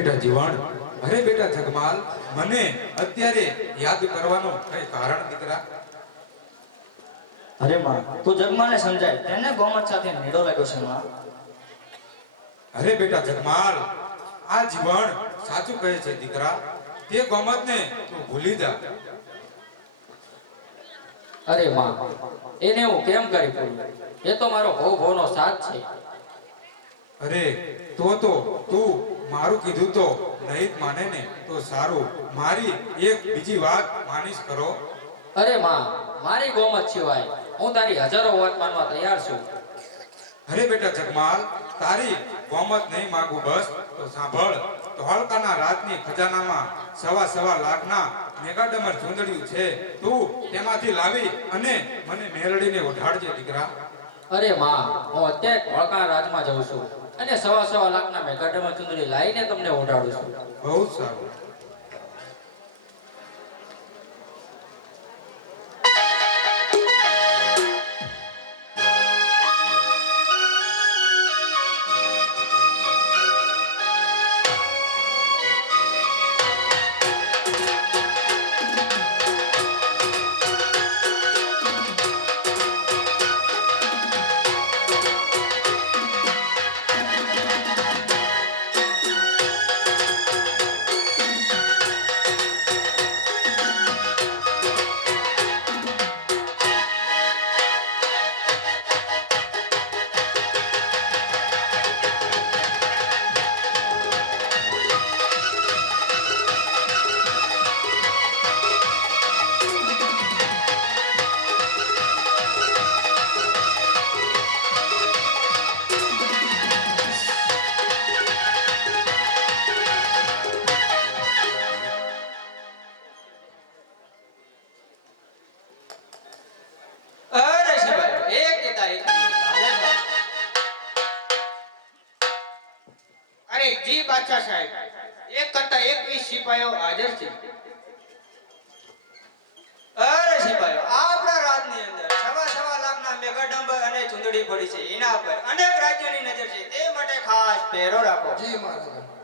બેટા જીવાણ અરે બેટા જગમાલ મને અત્યારે યાદ કરવાનો કઈ કારણ દીકરા? અરે માં તું જગમાને સમજાય તેને ગોમત સાથે નેડો લાગ્યો છે માં. અરે બેટા જગમાલ આ જીવન સાચું કહે છે દીકરા તે ગોમતને તું ભૂલી જા. અરે માં એને હું કેમ કરી પડ્યું એ તો મારો ભવ ભવનો સાથ છે. અરે તો તો તું મારું કીધું તો નહીં માને ને તો સારું. મારી એક બીજી વાત માનીશ કરો. અરે માં મારી ગોમત સિવાય હું તારી હજારો વાત માનવા તૈયાર છું. અરે બેટા જગમાલ તારી ગોમત નહીં માંગુ બસ. તો સાંભળ ધોળકાના રાતની ખજાનામાં સવા સવા લાખના મેગાડમર ચૂંદડિયું છે. તું તેમાંથી લાવી અને મને મેળડીને ઓઢાડજે દીકરા. અરે માં હું અત્યારે ધોળકા રાજમાં જઉં છું. અને સવા સવા લાખના મેઘાડમાં ચુંદડી લાવીને તમને ઓઢાડું છું. બહુ સારું. બાદશાહ સાહેબ, એક કરતા એકવીસ સિપાહીઓ હાજર છે. અરે સિપાહીઓ આપણા રાજની અંદર સવા સવા લાખના મેઘાડંબર અને ચુંદડી પડી છે. એના પર અનેક રાજ્યની નજર છે. તે માટે ખાસ પહેરો રાખો. જી મહારાજ.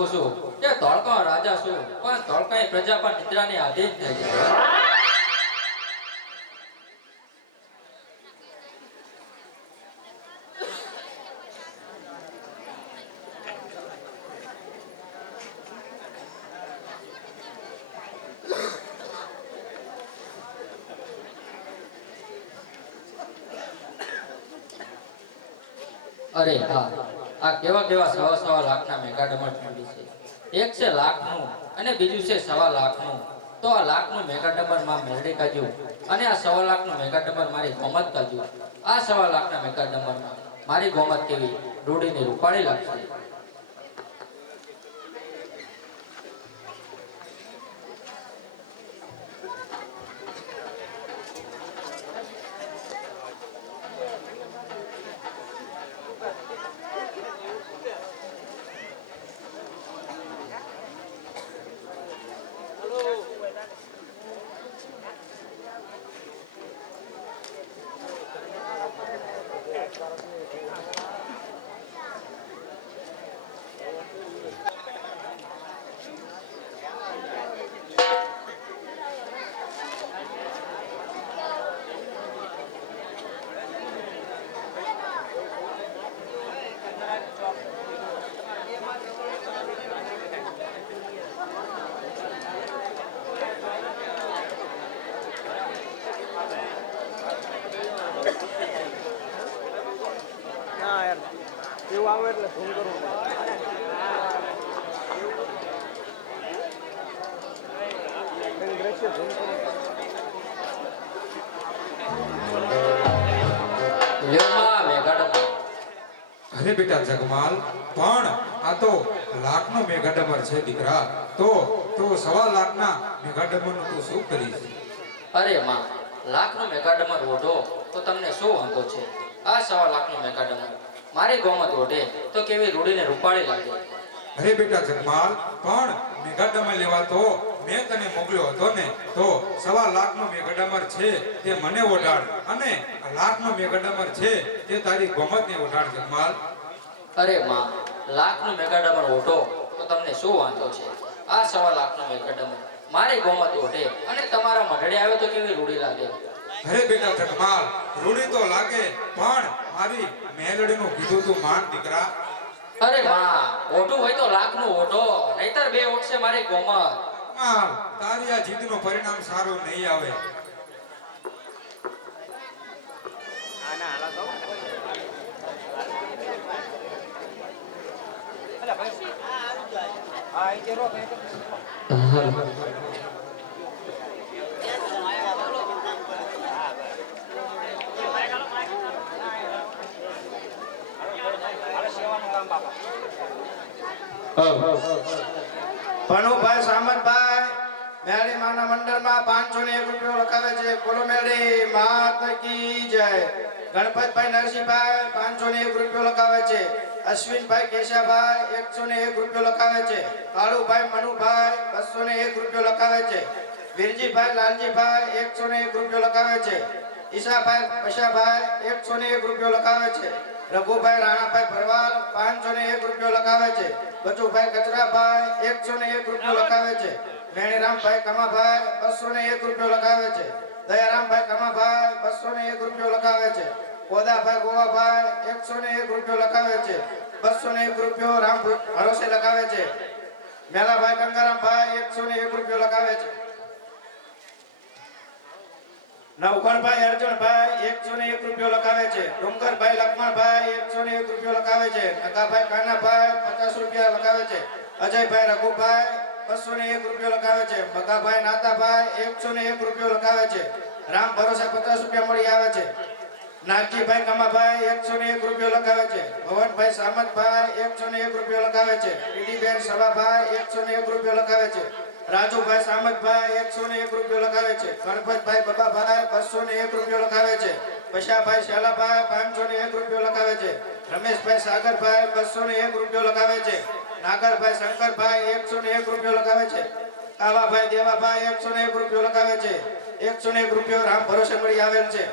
મોટ છું. કે ધોળકા રાજા છું. પણ ધોળકાની પ્રજા પણ નિદ્રાને આધીન થઈ જાય અરે હા. આ કેવા કેવા સવા સવા લાખના મેગા ડમર છે? એક છે લાખનું અને બીજું છે સવા લાખનું. તો આ લાખનું મેગા ડમરમાં મેરડી કાજુ અને આ સવા લાખનું મેગા ડમર મારી ગોમત કાજુ. આ સવા લાખના મેગા ડમરમાં મારી ગોમત કેવી રૂડીની રૂપાળી લાગશે? લ્યોમાં કરવો અરે બેટા જગમાલ પણ આ તો લાખનો ડબર છે દીકરા. તો તો સવા લાખના નું તું શું કરીશ? અરે માં લાખનો મેગાડમર ઓઢો તો તમને શું વાંધો છે? આ સવા લાખનો મેગાડમર મારી ગોમત ઓઢે. તો કેવી રૂડીને રૂપાળી લાગે. અરે બેટા જગમાલ પણ મેઘાડામાં લેવા તો મેં તને મોકલ્યો હતો ને તો સવા લાખનો મેઘાડામર છે તે મને ઓઢાડ. અને લાખનો મેઘાડામર છે તે તારી ગોમતને ઓઢાડ જગમાલ અરે માં લાખનો મેઘાડામર ઓઢો તો તમને શું વાંધો છે? આ સવા લાખનો મેઘાડામર. મારી ગોમત ઓઢે અને તમારા મઢડે આવે તો કેવી રૂડી લાગે? અરે બેટા ઠકમાલ રૂડી તો લાગે પણ મારી મેલડીનું કીધું તું માન દીકરા. અરે માં ઓઢું હોય તો લાખનું ઓઢો નહીતર બે ઉઠશે મારી ગોમતમાં તારી આ જીતનું પરિણામ સારું નહીં આવે. ભણુભાઈ સામંતભાઈ, મેળી માના મંડળમાં પાંચસો ને એક રૂપિયો લખાવે છે. બોલો મેળી, માત કી જય. ગણપતભાઈ, નરસિંહભાઈ, પાંચસો ને એક રૂપિયો લખાવે છે. અશ્વિનભાઈ, કેશાભાઈ, એકસો ને એક રૂપિયો લખાવે છે. કાળુભાઈ, મનુભાઈ, બસો ને એક રૂપિયો લખાવે છે. વીરજીભાઈ, લાલજીભાઈ, એકસો ને એક રૂપિયો લખાવે છે. ઈશાભાઈ, પશાભાઈ, એકસો ને એક રૂપિયો લખાવે છે. રઘુભાઈ, રાણાભાઈ ભરવાડ, પાંચસો ને એક રૂપિયો લખાવે છે. બચુભાઈ કચરાભાઈ એકસો ને એક રૂપિયો લખાવે છે. વેણીરામભાઈ કમાભાઈ બસો ને એક રૂપિયો લખાવે છે. દયારામભાઈ કમાભાઈ બસો ને એક રૂપિયો લખાવે છે. કોદાભાઈ ગોવાભાઈ એકસો ને એક રૂપિયો લખાવે છે. બસો ને એક રૂપિયો રામ ભરોસે લખાવે છે. મેલાભાઈ ગંગારામભાઈ એકસો ને એક રૂપિયો લખાવે છે. નવગણભાઈ અર્જુનભાઈ એકસો ને એક રૂપિયો લખાવે છે. ડુંગરભાઈ લક્ષ્મણભાઈ એકસો ને એક રૂપિયો લખાવે છે. રૂપિયા લખાવે છે. અજયભાઈ રઘુભાઈ બસો ને એક રૂપિયો લખાવે છે. મગાભાઈ નાતાભાઈ એકસો ને એક રૂપિયો લગાવે છે. રામ ભરોસે પચાસ રૂપિયા મળી આવે છે. નાગજીભાઈ કમાભાઈ એકસો ને એક રૂપિયો લગાવે છે. ભવનભાઈ સામતભાઈ એકસો ને એક રૂપિયો લગાવે છે. પીડીબેન સભાભાઈ એકસો ને એક રૂપિયો લગાવે છે. રાજુભાઈ સામતભાઈ એકસો ને એક રૂપિયો લખાવે છે. ગણપતભાઈ બબાભાઈ બસો ને એક રૂપિયો લખાવે છે. પશાભાઈ શાલાભાઈ પાંચસો ને એક રૂપિયો લખાવે છે. રમેશભાઈ સાગરભાઈ બસો ને એક રૂપિયો લખાવે છે. નાગરભાઈ શંકરભાઈ એકસો ને એક રૂપિયો લગાવે છે કાવાભાઈ દેવાભાઈ એકસો ને એક રૂપિયો લગાવે છે એકસો ને એક રૂપિયો રામ ભરોસે મળી આવેલ છે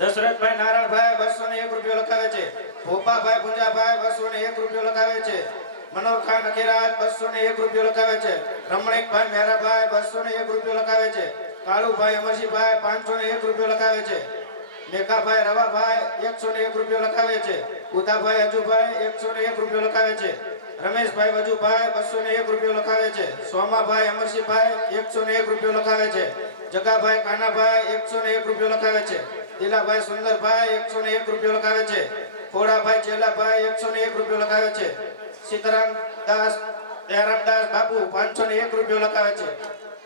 દશરથભાઈ નારાયણભાઈ બસો ને એક રૂપિયો લખાવે છે ભોપાભાઈ ગુંજાભાઈ બસો ને એક રૂપિયો લખાવે છે મનોહરખાન અખીરાજ બસો ને એક રૂપિયો લખાવે છે રમણીકભાઈ મહેરાભાઈ બસો ને એક રૂપિયો લખાવે છે કાળુભાઈ અમરસિંહભાઈ પાંચસો ને એક રૂપિયો લખાવે છે મેઘાભાઈ રવાભાઈ એકસો ને એક રૂપિયો લખાવે છે ઉદાભાઈ અજુભાઈ એકસો ને એક રૂપિયો લખાવે છે રમેશભાઈ વજુભાઈ બસો ને એક રૂપિયો લખાવે છે. સોમાભાઈ અમરસિંહભાઈ એકસો ને એક રૂપિયો લખાવે છે. જગાભાઈ કાનાભાઈ એકસો ને એક રૂપિયો લખાવે છે. દિલાભાઈ સુંદરભાઈ એકસો ને એક રૂપિયો લખાવે છે. ખોડાભાઈ ચેલાભાઈ એકસો ને એક રૂપિયો લખાવે છે. સીતારામ દાસ દયારામદાસ બાપુ પાંચસો ને એક રૂપિયો લખાવે છે.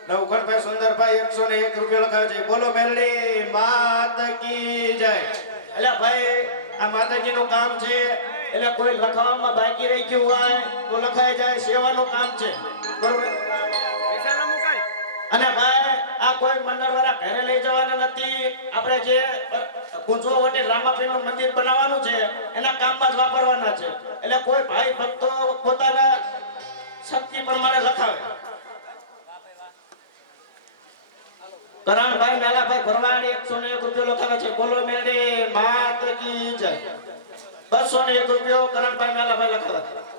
નવઘણભાઈ સુંદરભાઈ એકસો ને એક રૂપિયો લખાવે છે. બોલો મેલડી, માત જય. એટલે ભાઈ, આ માતાજીનું કામ છે એટલે કોઈ લખાવામાં બાકી રહી ગયું હોય તો લખાઈ જાય, સેવાનું કામ છે. અને ભાઈ, આ કોઈ મંડળ વાળા ઘરે લઈ જવાના નથી. આપણે જે કુંજો વટી રામાપીરનું મંદિર બનાવવાનું છે, એના કામમાં જ વાપરવાના છે. એટલે કોઈ ભાઈ ભક્તો પોતાના શક્તિ પ્રમાણે લખાવે. કરણભાઈ મેલાભાઈ ભરવાડ એકસો ને એક રૂપિયો લખાવે છે. બોલો મેળે માત કી જય. બસો ને એક રૂપિયો કરણભાઈ મેલાભાઈ લખાવે છે